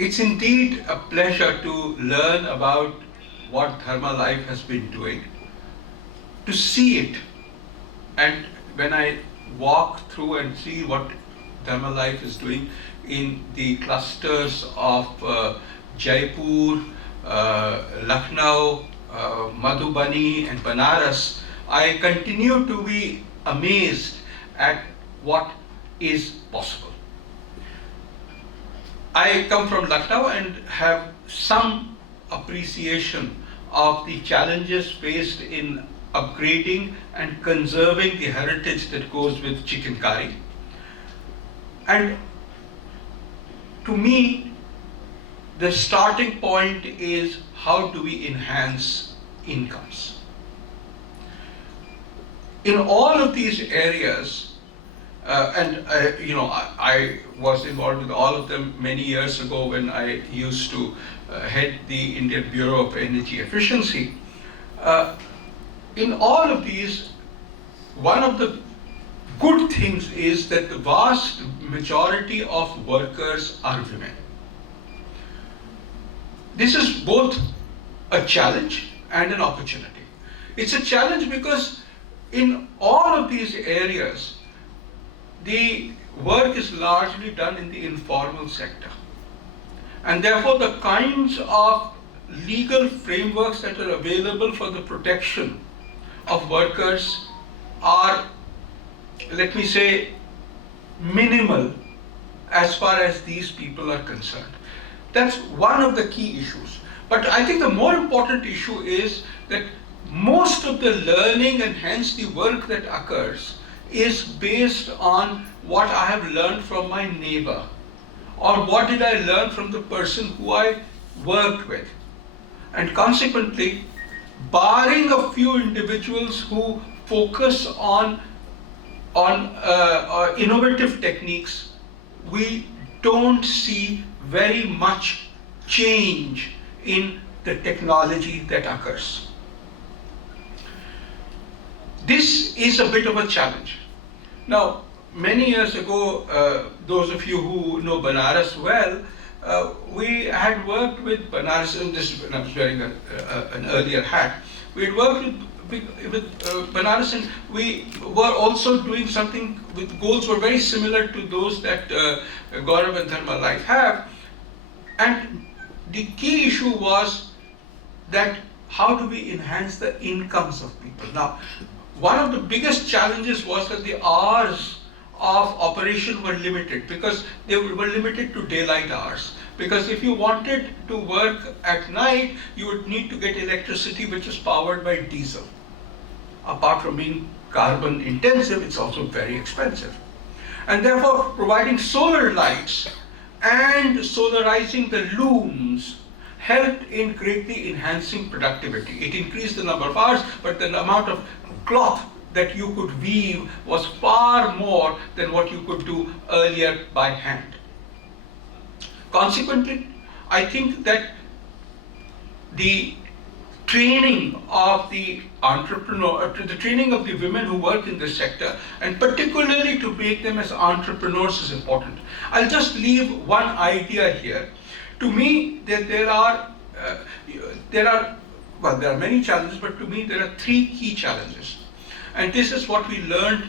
It's indeed a pleasure to learn about what Dharma Life has been doing, to see it. And when I walk through and see what Dharma Life is doing in the clusters of Jaipur, Lucknow, Madhubani and Banaras, I continue to be amazed at what is possible. I come from Lucknow and have some appreciation of the challenges faced in upgrading and conserving the heritage that goes with chicken curry. And to me, the starting point is how do we enhance incomes? In all of these areas, I was involved with all of them many years ago when I used to head the Indian Bureau of Energy Efficiency. In all of these, one of the good things is that the vast majority of workers are women. This is both a challenge and an opportunity. It's a challenge because in all of these areas, the work is largely done in the informal sector. And therefore, the kinds of legal frameworks that are available for the protection of workers are, let me say, minimal as far as these people are concerned. That's one of the key issues. But I think the more important issue is that most of the learning and hence the work that occurs is based on what I have learned from my neighbor, or what did I learn from the person who I worked with. And consequently, barring a few individuals who focus on innovative techniques, we don't see very much change in the technology that occurs. This is a bit of a challenge. Now, many years ago, those of you who know Banaras well, we had worked with Banaras, and this is when I was wearing an earlier hat. We had worked with Banaras, and we were also doing something with goals were very similar to those that Gaurav and Dharma Life have. And the key issue was that how do we enhance the incomes of people? Now, one of the biggest challenges was that the hours of operation were limited, because they were limited to daylight hours. Because if you wanted to work at night, you would need to get electricity which is powered by diesel. Apart from being carbon intensive, it's also very expensive. And therefore, providing solar lights and solarizing the looms helped in greatly enhancing productivity. It increased the number of hours, but the amount of cloth that you could weave was far more than what you could do earlier by hand. Consequently, I think that the training of the entrepreneur, the training of the women who work in this sector, and particularly to make them as entrepreneurs is important. I'll just leave one idea here. To me, there are many challenges, but to me there are three key challenges. And this is what we learned,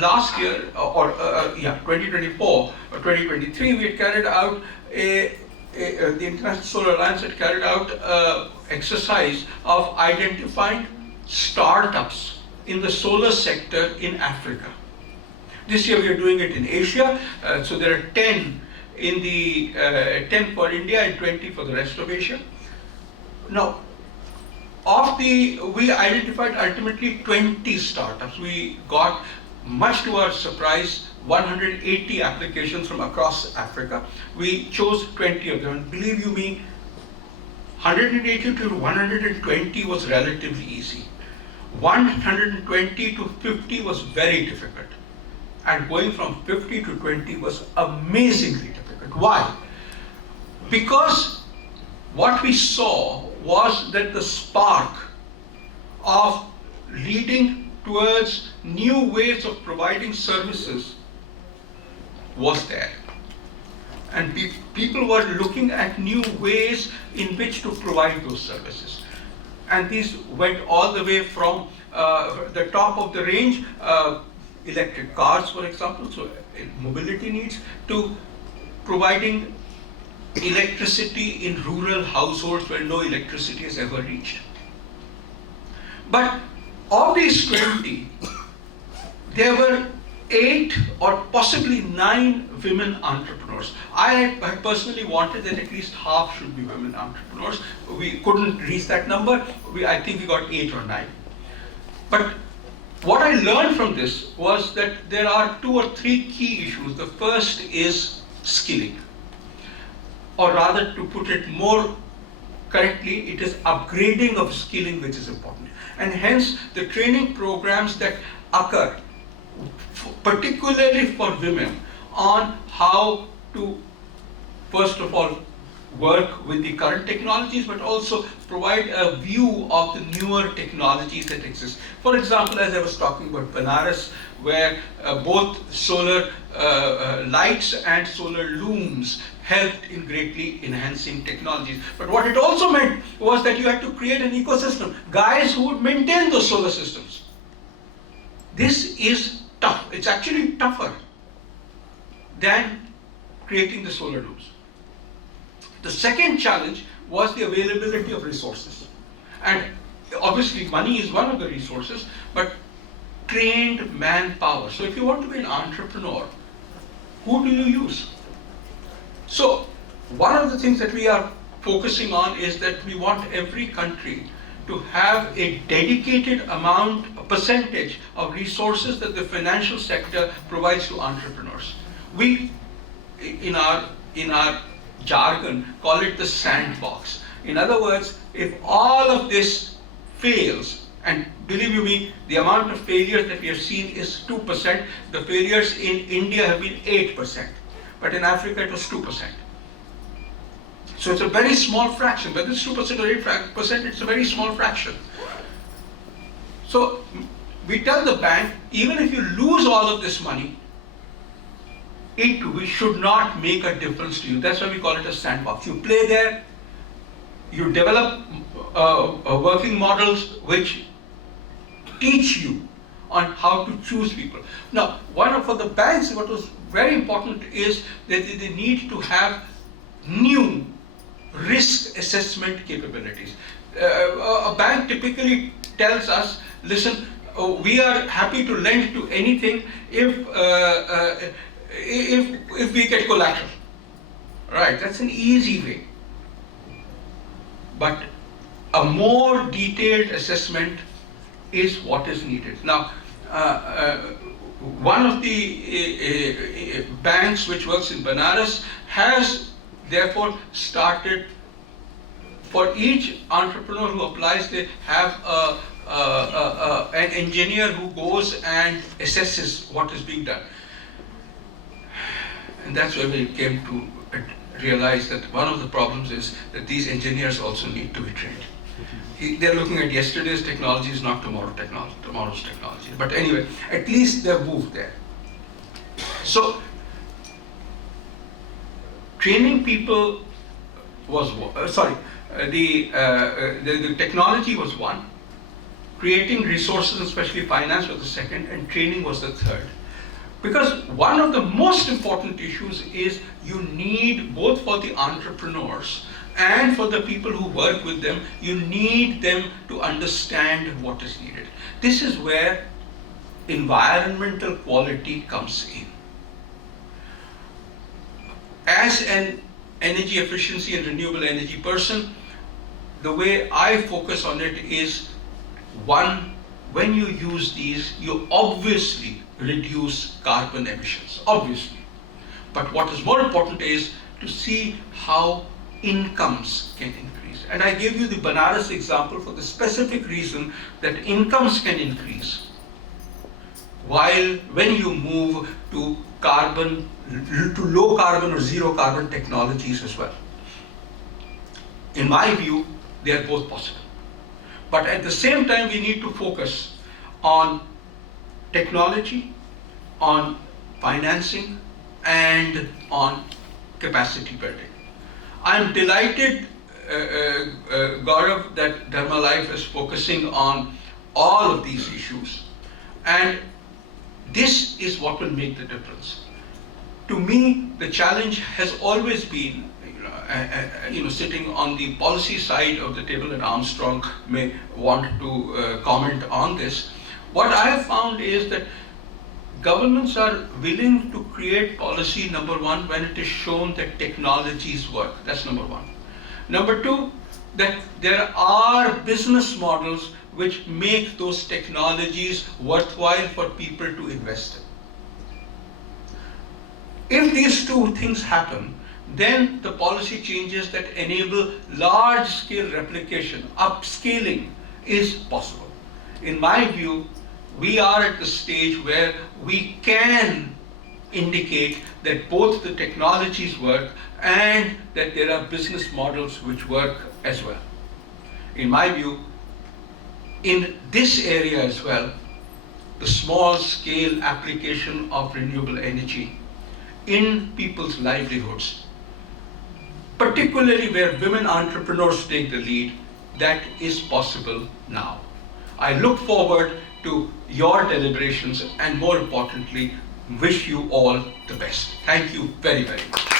last year, 2024 or 2023, we had carried out the International Solar Alliance had carried out an exercise of identifying startups in the solar sector in Africa. This year we are doing it in Asia, so there are 10 in the 10 for India and 20 for the rest of Asia. Now, we identified ultimately 20 startups. We got, much to our surprise, 180 applications from across Africa. We chose 20 of them, and believe you me, 180 to 120 was relatively easy. 120 to 50 was very difficult. And going from 50 to 20 was amazingly difficult. Why? Because what we saw was that the spark of leading towards new ways of providing services was there. and people were looking at new ways in which to provide those services. And these went all the way from the top of the range, electric cars, for example, so mobility needs, to providing electricity in rural households where no electricity has ever reached. But of these 20, there were 8 or possibly 9 women entrepreneurs. I had personally wanted that at least half should be women entrepreneurs. We couldn't reach that number. I think we got 8 or 9. But what I learned from this was that there are 2 or 3 key issues. The first is skilling, or rather, to put it more correctly, it is upgrading of skilling which is important. And hence, the training programs that occur, particularly for women, on how to, first of all, work with the current technologies, but also provide a view of the newer technologies that exist. For example, as I was talking about Banaras, where both solar lights and solar looms helped in greatly enhancing technologies. But what it also meant was that you had to create an ecosystem, guys who would maintain those solar systems. This is tough. It's actually tougher than creating the solar looms. The second challenge was the availability of resources. And obviously money is one of the resources, but trained manpower. So if you want to be an entrepreneur, who do you use? So one of the things that we are focusing on is that we want every country to have a dedicated amount, a percentage of resources that the financial sector provides to entrepreneurs. We, in our jargon, call it the sandbox. In other words, if all of this fails, and believe you me, the amount of failures that we have seen is 2%, the failures in India have been 8%, but in Africa it was 2%. So it's a very small fraction, whether it's 2% or 8%, it's a very small fraction. So we tell the bank, even if you lose all of this money, we should not make a difference to you. That's why we call it a sandbox. You play there, you develop working models which teach you on how to choose people. Now, for the banks, what was very important is that they need to have new risk assessment capabilities. A bank typically tells us, listen, we are happy to lend to anything if we get collateral. Right, that's an easy way. But a more detailed assessment is what is needed. Now, one of the banks which works in Banaras has therefore started, for each entrepreneur who applies, they have an engineer who goes and assesses what is being done. And that's where we came to realize that one of the problems is that these engineers also need to be trained. They're looking at yesterday's technologies, not tomorrow's technology. But anyway, at least they've moved there. So, training people was the technology was one, creating resources, especially finance, was the second, and training was the third. Because one of the most important issues is you need, both for the entrepreneurs and for the people who work with them, you need them to understand what is needed. This is where environmental quality comes in. As an energy efficiency and renewable energy person, the way I focus on it is, one, when you use these, you obviously reduce carbon emissions, obviously. But what is more important is to see how incomes can increase. And I gave you the Banaras example for the specific reason that incomes can increase while when you move to low carbon or zero carbon technologies as well. In my view, they are both possible. But at the same time, we need to focus on technology, on financing, and on capacity building. I'm delighted, Gaurav, that Dharma Life is focusing on all of these issues. And this is what will make the difference. To me, the challenge has always been, sitting on the policy side of the table, and Armstrong may want to comment on this. What I have found is that governments are willing to create policy, number one, when it is shown that technologies work. That's number one. Number two, that there are business models which make those technologies worthwhile for people to invest in. If these two things happen, then the policy changes that enable large-scale replication, upscaling is possible. In my view, we are at the stage where we can indicate that both the technologies work and that there are business models which work as well. In my view, in this area as well, the small-scale application of renewable energy in people's livelihoods, particularly where women entrepreneurs take the lead, that is possible now. I look forward to your deliberations and, more importantly, wish you all the best. Thank you very, very much.